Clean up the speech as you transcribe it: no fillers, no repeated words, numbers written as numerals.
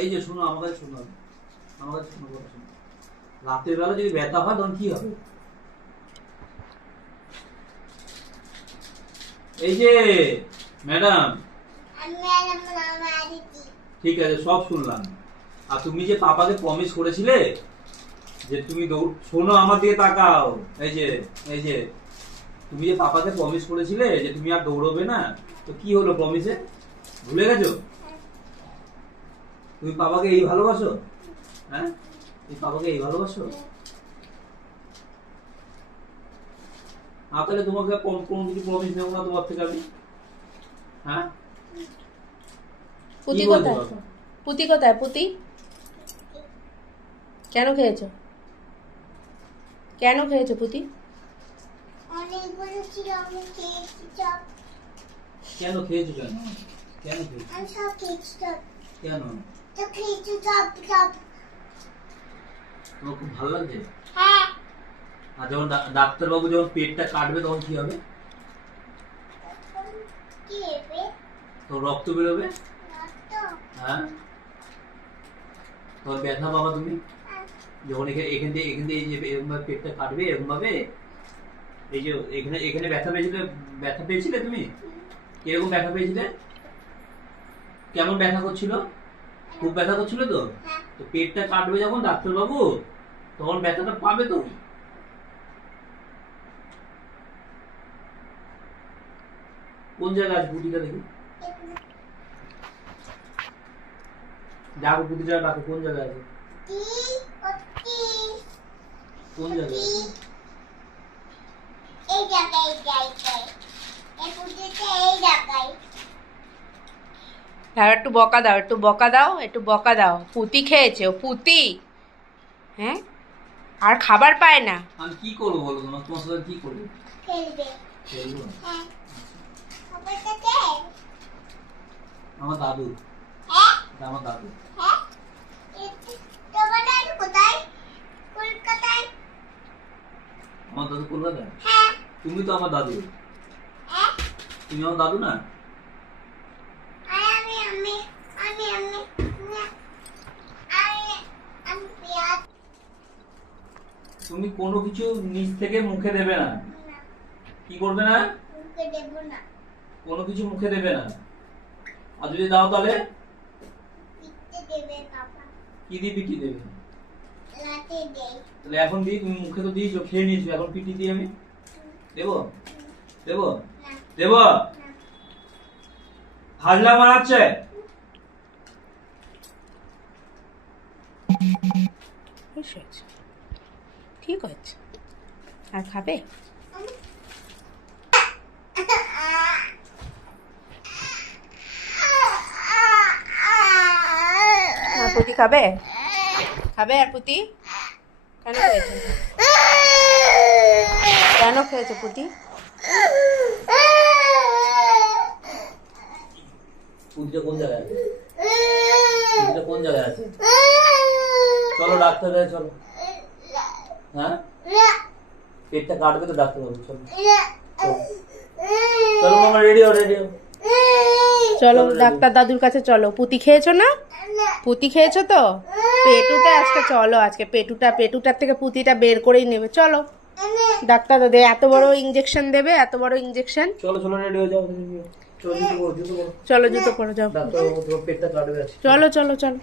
এই যে শোনো, আমার কাছে শোনো, আমার কাছে শোনো, কথা শোনো। রাতের বেলা যদি ব্যথা হয় তখন কি হবে? এই যে ম্যাডাম, ঠিক আছে সব শুনলাম। আর তুমি যে পাপাকে প্রমিস করেছিলে যে তুমি শোনো, আমার দিকে তাকাও। এই যে, এই যে তুমি যে পাপাকে প্রমিস করেছিলে যে তুমি আর দৌড়বে না, তো কি হলো প্রমিসে? ভুলে গেছো? তুমি পাপাকে এই ভালোবাসো? হ্যাঁ, তুমি পাপাকে এই ভালোবাসো? তাহলে তোমাকে কোন কিছু প্রমিস নেবো না তোমার থেকে আমি। হ্যাঁ, পুতি কোথায়? পুতি কোথায়? পুতি কেন খেয়েছো? কেন খেয়েছো পুতি? অনেকগুলো ছিল, আমি খেয়েছি সব। কেন খেয়েছো? কেন কেন খেয়েছো? আমি সব খেয়েছি সব। কেন? তো খেয়েছি সব সব। তোমার খুব ভালো লাগছে? হ্যাঁ। আর যখন ডাক্তারবাবু যখন পেটটা কাটবে তখন কি হবে? কি হবে? তো রক্ত বেরোবে। রক্ত? হ্যাঁ, তখন ব্যথা পাবা তুমি। যখন এখান থেকে এই যে এরকম ভাবে পেটটা কাটবে, এরকম ভাবে, এই যে এখানে এখানে ব্যথা পেয়েছিলে তুমি? কিরকম ব্যথা পেয়েছিলে? কেমন ব্যথা করছিল? খুব ব্যথা করছিল তো? হ্যাঁ। তো পেটটা কাটবে যখন ডাক্তারবাবু, তখন ব্যথাটা পাবে তো। কোন জায়গায় আছে পুটিটা দেখি? ডাকো পুটিটা, ডাকো। কোন জায়গায় আছে? কি? ওটি। কোন জায়গায় আছে? এই জায়গায়, এই জায়গায়। এই পুটিটা এই জায়গায়। দাও, একটু বকা দাও, একটু বকা দাও, একটু বকা দাও। পুতি খেয়েছে ও, পুতি। হ্যাঁ, আর খাবার পায় না। আমি কি করবো বলো? তোমার সাথে কি করবো? খেলবে। খেলবো? হ্যাঁ। খাবারটা দে। আমার দাদু। হ্যাঁ? এটা আমার দাদু। হ্যাঁ? তোমার দাদু কোথায়? কলকাতায়? আমার দাদু কলকাতায়? হ্যাঁ। তুমি তো আমার দাদু। হ্যাঁ? তুমি আমার দাদু না? তুমি কোনো কিছু নিজ থেকে মুখে দেবে না। কি করবে না? কোনো কিছু মুখে দেবে না। আর যদি দাও তাহলে কি দিয়ে পিটি দেবে? তাহলে এখন দিই, তুমি মুখে তো দিয়েছো, খেয়ে নিয়েছো, এখন পিটি দিই আমি? দেবো? দেবো? দেবো? হাজলা মারাচ্ছে। ঠিক আছে, আর খাবে? পুতি খাবে? খাবে আর পুতি? কেন খেয়েছে? কেন খেয়েছে পুতি? পুটিটা কোন জায়গায় আছে? পুটিটা কোন জায়গায় আছে? চলো ডাক্তার কাছে চলো। হ্যাঁ, পেটটা কাটবে তো ডাক্তারবাবু, চলো চলো মামা, রেডি হও, রেডি হও। চলো ডাক্তার দাদুর কাছে চলো। পুতি খেয়েছো না? পুতি খেয়েছো তো? পেটুতে আজকে চলো, আজকে পেটুটার থেকে পুতিটা বের করেই নেবে। চলো ডাক্তার দাদু এত বড় ইঞ্জেকশন দেবে, এত বড় ইঞ্জেকশন। চলো চলো, রেডি হয়ে যাও। চলো জুতো পরো, জুতো পরো। চলো জুতো পরো, যাও। ডাক্তারবাবু তোমার পেটটা কাটবে। চলো চলো চলো।